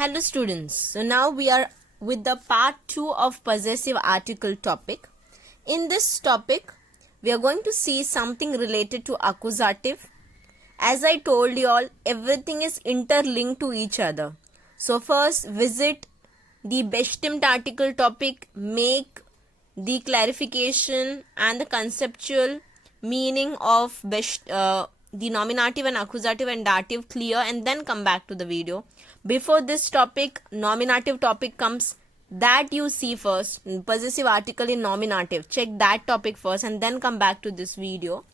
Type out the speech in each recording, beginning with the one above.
Hello students, so now we are with the part 2 of possessive article topic. In this topic, we are going to see something related to accusative. As I told you all, everything is interlinked to each other. So first visit the bestimmt article topic, make the clarification and the conceptual meaning of the nominative and accusative and dative clear, and then come back to the video. Before this topic, nominative topic comes, that you see first, possessive article in nominative, check that topic first and then come back to this video.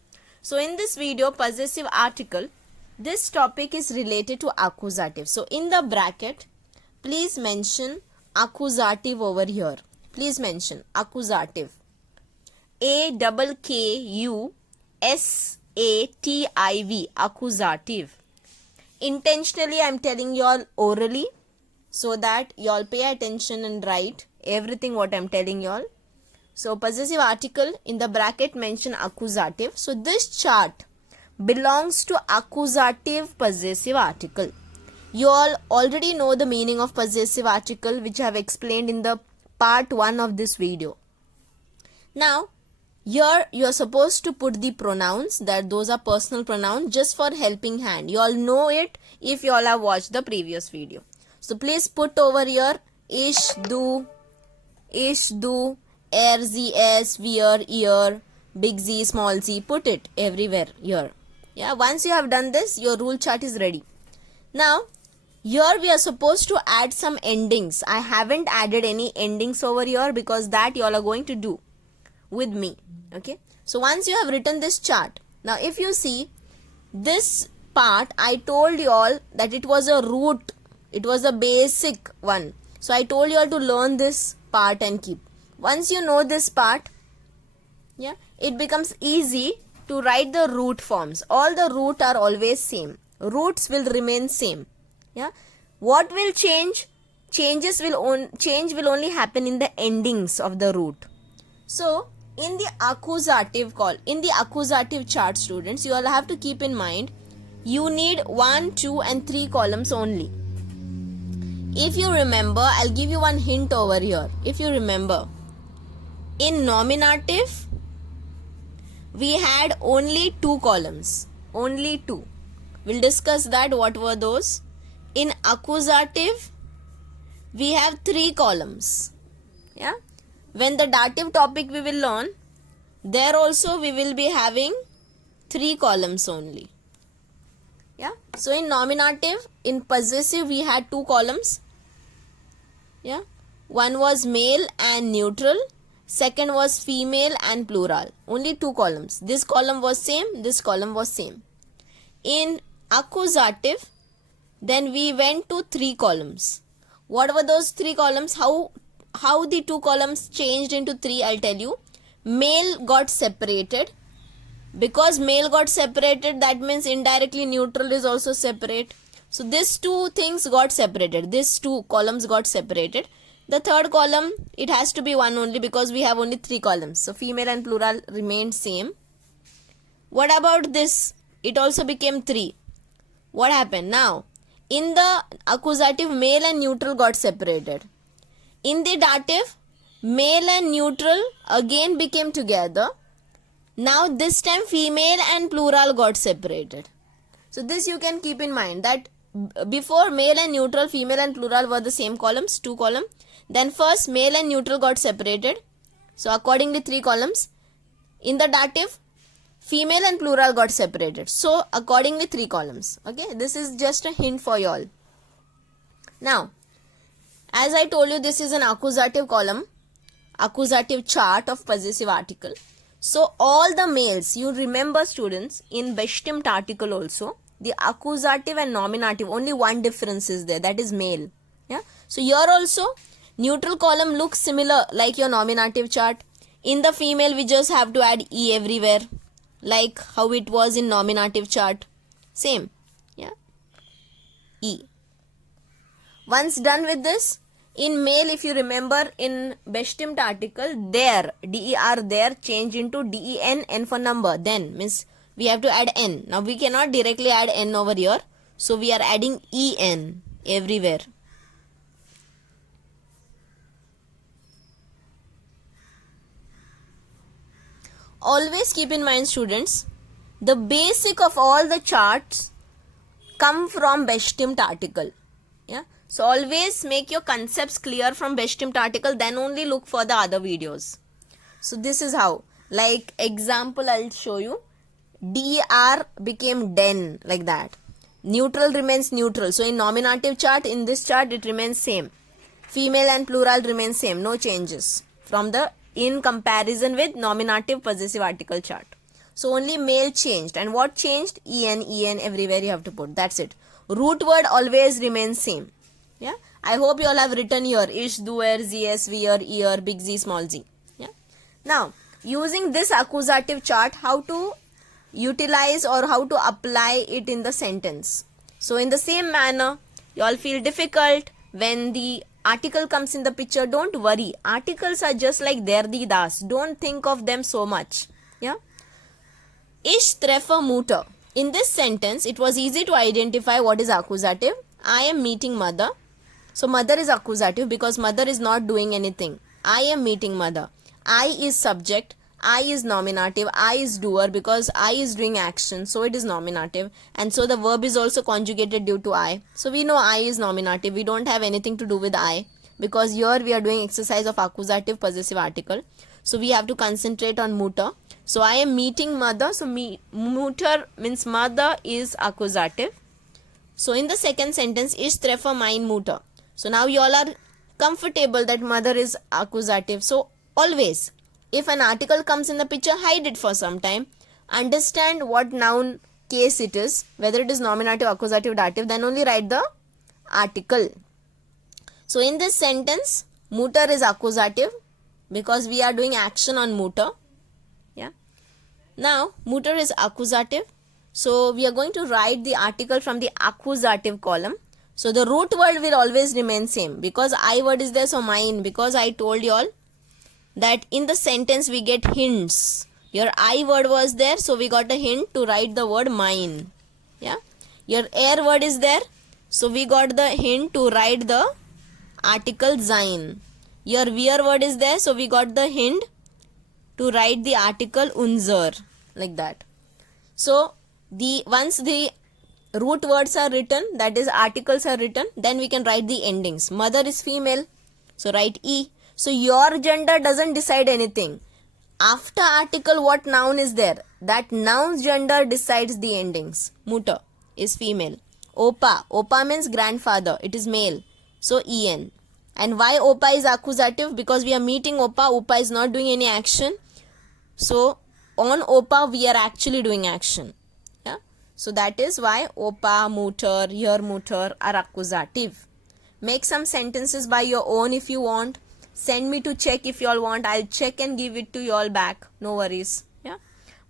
So in this video, possessive article, this topic is related to accusative. So in the bracket, please mention accusative over here. Please mention accusative. AKKUSATIV, accusative. Intentionally I am telling you all orally so that you all pay attention and write everything what I am telling you all. So possessive article in the bracket mention accusative. So this chart belongs to accusative possessive article. You all already know the meaning of possessive article, which I have explained in the part 1 of this video. Now here you are supposed to put the pronouns, that those are personal pronouns, just for helping hand. You all know it if you all have watched the previous video. So please put over here ish, do, er, z, s, wir, ear, big Z, small z. Put it everywhere here. Yeah, once you have done this, your rule chart is ready. Now here we are supposed to add some endings. I haven't added any endings over here because that you all are going to do with me. Okay, so once you have written this chart, now if you see this part, I told you all that it was a root, it was a basic one. So I told you all to learn this part and keep. Once you know this part, yeah, it becomes easy to write the root forms. All the root are always same. Roots will remain same. Yeah, what will change? Change will only happen in the endings of the root. So in the accusative chart, students, you all have to keep in mind, you need 1, 2 and 3 columns only. If you remember, I'll give you one hint over here. If you remember, in nominative, we had only 2 columns. Only 2. We'll discuss that, what were those. In accusative, we have 3 columns. Yeah. When the dative topic we will learn, there also we will be having 3 columns only. Yeah. So in nominative, in possessive we had 2 columns. Yeah. One was male and neutral. Second was female and plural. Only 2 columns. This column was same. This column was same. In accusative, then we went to 3 columns. What were those 3 columns? How the 2 columns changed into 3, I'll tell you. Male got separated. Because male got separated, that means indirectly neutral is also separate. So these 2 things got separated. These 2 columns got separated. The third column, it has to be 1 only because we have only 3 columns. So female and plural remained same. What about this? It also became 3. What happened? Now, in the accusative, male and neutral got separated. In the dative, male and neutral again became together. Now this time female and plural got separated. So this you can keep in mind, that before male and neutral, female and plural were the same columns, 2 columns. Then first male and neutral got separated. So accordingly 3 columns. In the dative, female and plural got separated. So accordingly 3 columns. Okay, this is just a hint for you all. Now, as I told you, this is an accusative column, accusative chart of possessive article. So all the males, you remember students, in bestimmt article also, the accusative and nominative, only one difference is there, that is male. Yeah. So here also, neutral column looks similar like your nominative chart. In the female, we just have to add E everywhere, like how it was in nominative chart. Same. Yeah. E. Once done with this, in male, if you remember, in bestimmt article, there, der, there, change into den, n for number. Then means we have to add n. Now we cannot directly add n over here. So we are adding en everywhere. always keep in mind, students, the basic of all the charts come from Bestimmt article. Yeah. So always make your concepts clear from Bestimmt article, then only look for the other videos. So this is how. Like example, I'll show you. DR became den, like that. Neutral remains neutral. So in nominative chart, in this chart it remains same. Female and plural remain same, no changes from the in comparison with nominative possessive article chart. So only male changed. And what changed? en everywhere you have to put. That's it. Root word always remains same. Yeah. I hope you all have written here ish, duer, zs, wir, ear, big Z, small z. Yeah. Now, using this accusative chart, how to utilize or how to apply it in the sentence. So in the same manner, you all feel difficult when the article comes in the picture. Don't worry. Articles are just like derdi das. Don't think of them so much. Yeah. Ich treffe Mutter. In this sentence, it was easy to identify what is accusative. I am meeting mother. So mother is accusative because mother is not doing anything. I am meeting mother. I is subject. I is nominative. I is doer because I is doing action. So it is nominative. And so the verb is also conjugated due to I. So we know I is nominative. We don't have anything to do with I because here we are doing exercise of accusative possessive article. So we have to concentrate on Mutter. So I am meeting mother. So Mutter means mother is accusative. So in the second sentence, ich treffe mein Mutter. So now you all are comfortable that mother is accusative. So always, if an article comes in the picture, hide it for some time. Understand what noun case it is, whether it is nominative, accusative, dative, then only write the article. So in this sentence, Mutter is accusative because we are doing action on Mutter. Yeah. Now, Mutter is accusative. So we are going to write the article from the accusative column. So the root word will always remain same because I word is there, so mine, because I told you all that in the sentence we get hints. Your I word was there, so we got a hint to write the word mine. Yeah. Your er word is there, so we got the hint to write the article sein. Your wir word is there, so we got the hint to write the article unser, like that. So once the root words are written, that is articles are written, then we can write the endings. Mother is female, so write e. So your gender doesn't decide anything. After article, what noun is there? That noun's gender decides the endings. Mutter is female. Opa means grandfather. It is male. So en. And why opa is accusative? Because we are meeting opa. Opa is not doing any action. So on opa we are actually doing action. Yeah. So that is why opa, Mutter, your Mutter are accusative. Make some sentences by your own if you want. Send me to check if you all want. I'll check and give it to you all back. No worries. Yeah.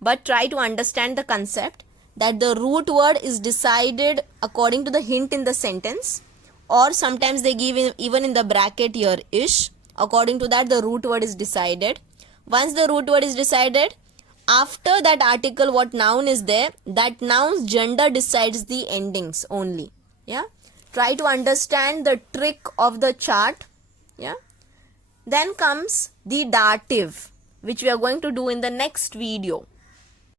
But try to understand the concept that the root word is decided according to the hint in the sentence, or sometimes they give even in the bracket here ish. According to that, the root word is decided. Once the root word is decided, after that article, what noun is there, that noun's gender decides the endings only. Yeah. Try to understand the trick of the chart. Yeah. Then comes the dative, which we are going to do in the next video.